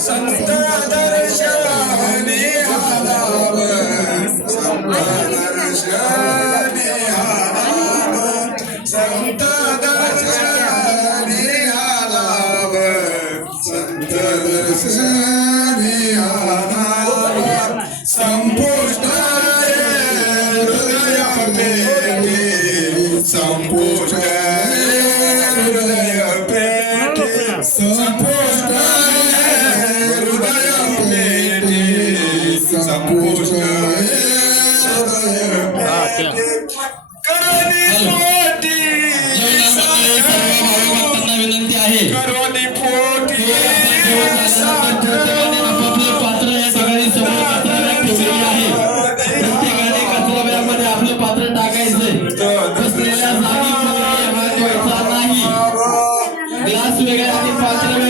संत दर्शने आलाव संत दर्शने आलाव संत दर्शने संत दर्शने संपुष्ट विनंती आहे पात्र या सगळ्यांनी समोर कचरा ठेवलेली आहे प्रत्येकाने कचरा पात्र टाकायचे बसलेल्या जागी नाही ग्लास वेगळ्या आणि पात्र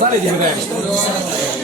誰でいるん。